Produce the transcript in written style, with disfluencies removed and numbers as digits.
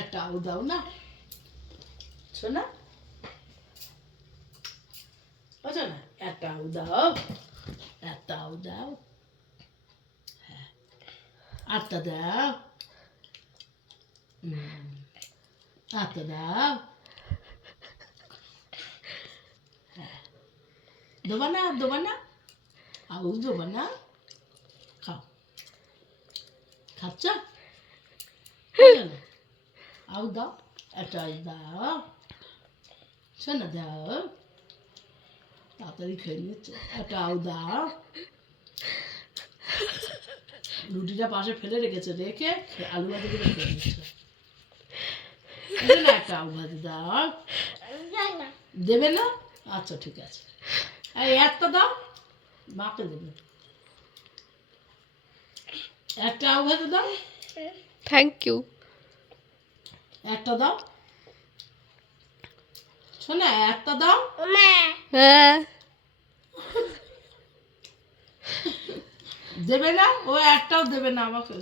একটা আউ দাও না শোনা, বুঝো না, একটা আউ দাও, একটা আউ দাও, হ্যাঁ আটটা দাও, আটটা দাও, হ্যাঁ দেবা না, দেবা না, আউ দেবা না, খাও, খাচ্ছ, বুঝো না, আউ দাও, একটা আউ দাও, শোনা দাও, তাড়াতাড়ি খেয়ে নিচ্ছে, একটা আউ দাও, রুটিটা পাশে ফেলে রেখেছে, রেখে আলু ভাজি করে খেয়ে নিচ্ছে, না একটা আলু ভাজি দাও, দেবে না, আচ্ছা ঠিক আছে, এই একটা দাও, মাকে দেবে, একটা আলু ভাজি দাও, থ্যাংক ইউ। একটা দাও, শোনা একটা দাও, হ্যাঁ দেবে না, ও একটাও দেবে না আমাকে।